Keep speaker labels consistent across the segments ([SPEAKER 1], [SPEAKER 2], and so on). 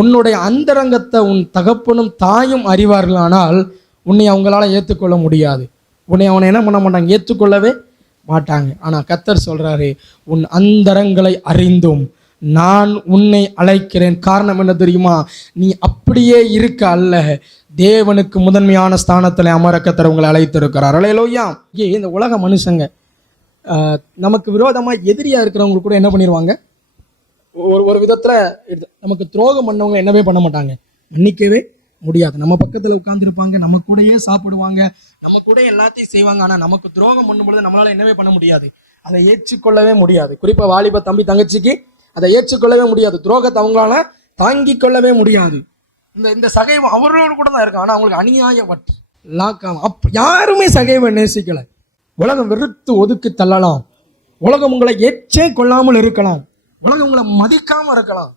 [SPEAKER 1] உன்னுடைய அந்தரங்கத்தை உன் தகப்பனும் தாயும் அறிவார்களானால் உன்னை அவங்களால ஏற்றுக்கொள்ள முடியாது. உன்னை அவனை என்ன பண்ண மாட்டாங்க? ஏற்றுக்கொள்ளவே மாட்டாங்க. ஆனால் கத்தர் சொல்கிறாரு உன் அந்தரங்களை அறிந்தும் நான் உன்னை அழைக்கிறேன். காரணம் என்ன தெரியுமா? நீ அப்படியே இருக்க அல்ல. தேவனுக்கு முதன்மையான ஸ்தானத்தில் அமர கத்தர் உங்களை அழைத்திருக்கிறார். அலையலோயா ஏ இந்த உலக மனுஷங்க நமக்கு விரோதமாக எதிரியாக இருக்கிறவங்க கூட என்ன பண்ணிடுவாங்க ஒரு ஒரு விதத்தில் நமக்கு துரோகம் பண்ணவங்க என்னவே பண்ண மாட்டாங்க. மன்னிக்கவே முடியாது. நம்ம பக்கத்தில் உட்காந்துருப்பாங்க நம்ம கூடயே சாப்பிடுவாங்க நம்ம கூட எல்லாத்தையும் செய்வாங்க. ஆனால் நமக்கு துரோகம் பண்ணும் பொழுது நம்மளால என்னவே பண்ண முடியாது. அதை ஏற்றுக்கொள்ளவே முடியாது. குறிப்பாக வாலிப தம்பி தங்கச்சிக்கு அதை ஏற்றுக்கொள்ளவே முடியாது. துரோகத்தை அவங்களால தாங்கிக் கொள்ளவே முடியாது. இந்த இந்த சகைவம் அவர்களோடு கூட தான் இருக்கும் ஆனால் அவங்களுக்கு அநியாய வட்டி லாக்கம் அப் யாருமே சகைவை நேசிக்கலை. உலகம் வெறுத்து ஒதுக்கி தள்ளலாம். உலகம் உங்களை ஏற்றே கொள்ளாமல் இருக்கலாம். உலகம் உங்களை மதிக்காம இருக்கலாம்.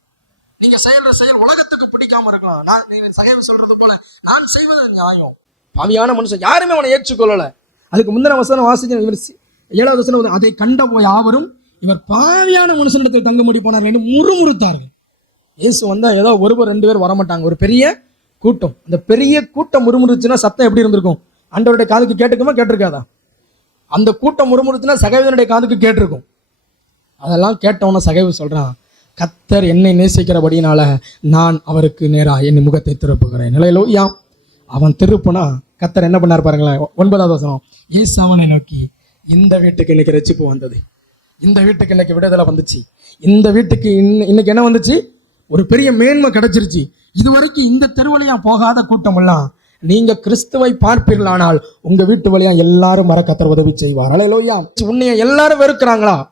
[SPEAKER 1] நீங்க செயல்ற செயல் உலகத்துக்கு பிடிக்காம இருக்கலாம். நான் நீங்க சகைவு சொல்றது போல நான் செய்வது நியாயம். பாவியான மனுஷன் யாருமே அவனை ஏற்றுக்கொள்ளல. அதுக்கு முந்தின வசனம் வாசிச்சு இவர் ஏழாவது வசனம் அதை கண்ட போய் ஆவரும் இவர் பாவியான மனுஷனிடத்தில் முடி போனார் என்று முறுமுறுத்தார்கள். இயேசு வந்தால் ஏதோ ஒருவர் ரெண்டு பேர் வரமாட்டாங்க. ஒரு பெரிய கூட்டம். அந்த பெரிய கூட்டம் முறுமுறுச்சுன்னா சத்தம் எப்படி இருந்திருக்கும்? அண்டவருடைய காதுக்கு கேட்டுக்குமா கேட்டிருக்காதா? அந்த கூட்டம் முறுமுறுச்சுன்னா சகோதரனுடைய காதுக்கு கேட்டிருக்கும். அதெல்லாம் கேட்டவன சகைவு சொல்கிறான் கத்தர் என்னை நேசிக்கிறபடினால நான் அவருக்கு நேராக என் முகத்தை திருப்புகிறேன். நிலையிலோயா அவன் திருப்புனா கத்தர் என்ன பண்ணார் பாருங்களேன் ஒன்பதாவது வசனம். ஏசு அவனை நோக்கி இந்த வீட்டுக்கு இன்னைக்கு ரசிப்பு வந்தது. இந்த வீட்டுக்கு இன்னைக்கு விடுதலை வந்துச்சு. இந்த வீட்டுக்கு இன்ன- இன்னைக்கு என்ன வந்துச்சு? ஒரு பெரிய மேன்மை கிடைச்சிருச்சு. இது வரைக்கும் இந்த தெருவழியா போகாத கூட்டம் எல்லாம் நீங்க கிறிஸ்துவை பார்ப்பீர்களானால் உங்க வீட்டு வழியா எல்லாரும் வர கத்தர் உதவி செய்வார். அலையிலோயா உன்னைய எல்லாரும் வெறுக்கிறாங்களா?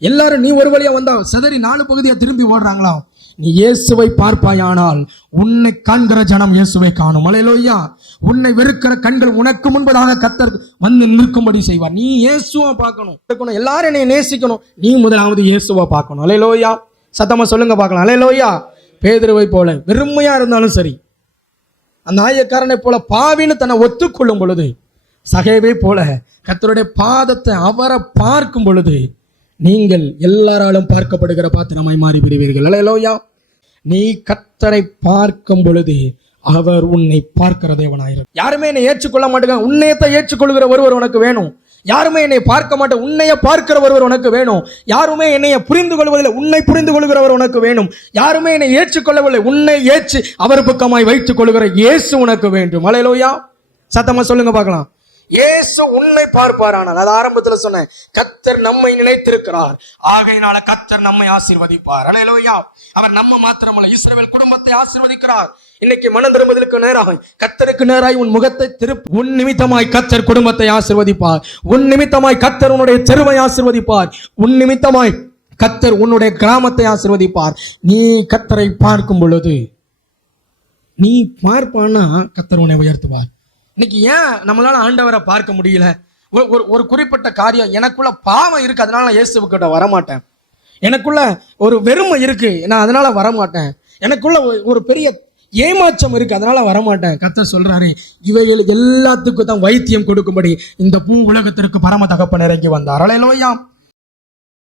[SPEAKER 1] எல்லாரும் நீ ஒரு வழியா வந்தா சிதறி நாலு பகுதியா திரும்பி ஓடுறாங்களா நீ இயேசுவை பார்ப்பாயானால் உன்னை காண்கிற ஜனம் இயேசுவை காணும். அலையலோயா. உன்னை வெறுக்கிற கண்கள் உனக்கு முன்பதாக கத்தர் வந்து நிற்கும்படி செய்வார். நீ இயேசுவை பார்க்கணும். இருக்கணும் எல்லாரும் என்னை நேசிக்கணும். நீ முதலாவது இயேசுவை பார்க்கணும். அலையிலோயா. சத்தமாக சொல்லுங்க பார்க்கலாம். அலையலோயா. பேதுருவை போல வெறுமையா இருந்தாலும் சரி. அந்த ஆயக்காரனை போல பாவின்னு தன்னை ஒத்துக்கொள்ளும் பொழுது சகைவை போல கத்தருடைய பாதத்தை அவரை பார்க்கும் பொழுது நீங்கள் எல்லாராலும் பார்க்கப்படுகிற பாத்திரமாய் மாறிவிடுவீர்கள். அல்லையா நீ கத்தரை பார்க்கும் பொழுது அவர் உன்னை பார்க்கிற தேவனாயிரும் யாருமே என்னை ஏற்றுக்கொள்ள மாட்டேங்க. உன்னையத்தை ஏற்றுக்கொள்கிற ஒருவர் உனக்கு வேணும். யாருமே என்னை பார்க்க மாட்டேன் உன்னைய பார்க்கிற ஒருவர் உனக்கு வேணும். யாருமே என்னைய புரிந்து கொள்வதில்லை. உன்னை புரிந்து கொள்கிறவர் உனக்கு வேணும். யாருமே என்னை ஏற்றுக்கொள்ளவில்லை உன்னை ஏற்று அவர் பக்கமாய் வைத்துக் கொள்கிற இயேசு உனக்கு வேண்டும். அலையலோயா. சத்தமா சொல்லுங்க பார்க்கலாம். இயேசு உன்னை பார்ப்பாரானால் அது ஆரம்பத்துல சொன்னேன் கத்தர் நம்மை நினைத்திருக்கிறார். ஆகையினால கத்தர் நம்மை ஆசீர்வதிப்பார். அலையலோயா. அவர் நம்ம மாத்திரமல்ல இஸ்ரேல் குடும்பத்தை ஆசீர்வதிக்கிறார். இன்னைக்கு மனம் திரும்புதலுக்கு நேராகும் கத்தருக்கு நேராய் உன் முகத்தை திருப்பு உன் நிமித்தமாய் கத்தர் குடும்பத்தை ஆசீர்வதிப்பார். உன் நிமித்தமாய் கத்தர் உன்னுடைய தெருவை ஆசீர்வதிப்பார். உன் நிமித்தமாய் கத்தர் உன்னுடைய கிராமத்தை ஆசீர்வதிப்பார். நீ கத்தரை பார்க்கும் பொழுது நீ பார்ப்பான்னா கத்தர் உன்னை உயர்த்துவார். இன்னைக்கு ஏன் நம்மளால ஆண்டவரை பார்க்க முடியல? ஒரு ஒரு ஒரு குறிப்பிட்ட காரியம் எனக்குள்ள பாவம் இருக்கு அதனால நான் இயேசுக்கிட்ட வரமாட்டேன். எனக்குள்ள ஒரு வெறுமை இருக்கு நான் அதனால வரமாட்டேன். எனக்குள்ள ஒரு- ஒரு பெரிய ஏமாற்றம் இருக்கு அதனால வரமாட்டேன். கத்த சொல்றாரு இவைகள் எல்லாத்துக்கும் தான் வைத்தியம் கொடுக்கும்படி இந்த பூ உலகத்திற்கு பரம தகப்பன் இறங்கி வந்தார். அலையிலோயாம்